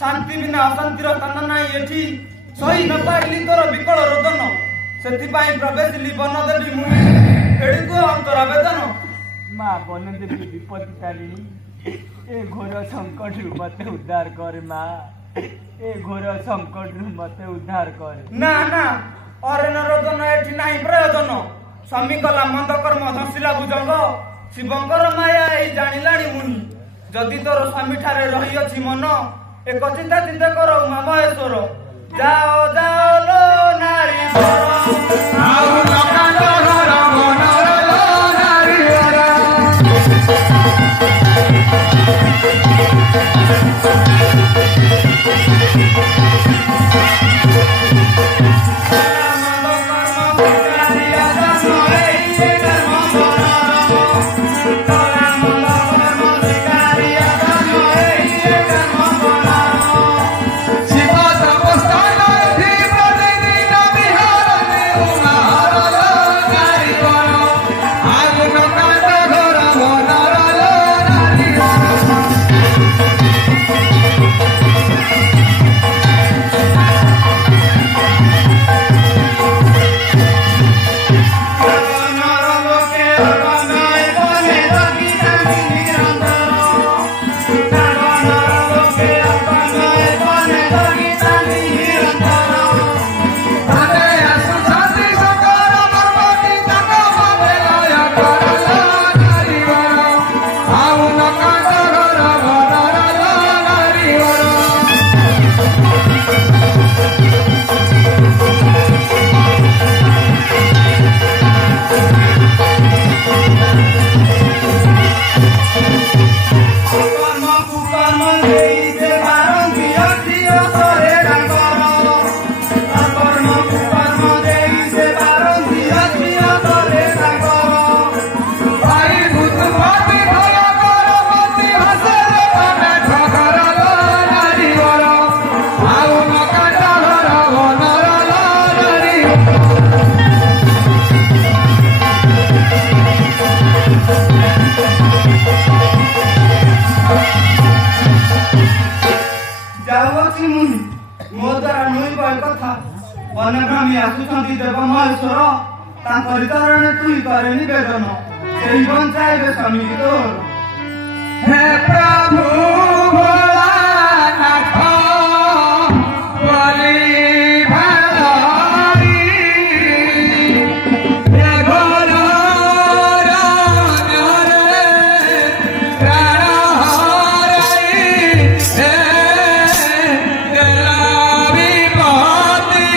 शांति बिना अशांतिर स्थान ना एठी सही न पाइली तोर विकल रोदन सेथिपाई प्रवेश वन देवी मुनि एडिको अंतर आवेदन माँ वन देवी विपत्ति तारिणी ए घोर संकट रु मते उद्धार कर माँ ए घोर संकट रु मते उद्धार कर ना ना अरेन रोदन एठी नाही प्रयोजन स्वामी कला मंद कर्म धसिला भुजंग शिवंकर माया एही जानिलाणी मुनि जदि तोर स्वामी ठारे रही अछि मन एक चिंता चिंता करो उमा महेश्वर जाओ जाओ लो नारी शिवा तपस्या ଆସୁଛନ୍ତି ଦେବ ମହେଶ୍ୱର ତାଙ୍କରି ଚରଣେ ତୁଇ କରେ ନିବେଦନ ସେଇ ବଞ୍ଚାଇବେ ସ୍ୱାମୀ ତୋର। हे प्रभु भोलानाथ बलि भाई हे घोर रण्ୟରେ प्राण हराई हे ଦେଲା ବିପତ୍ତି।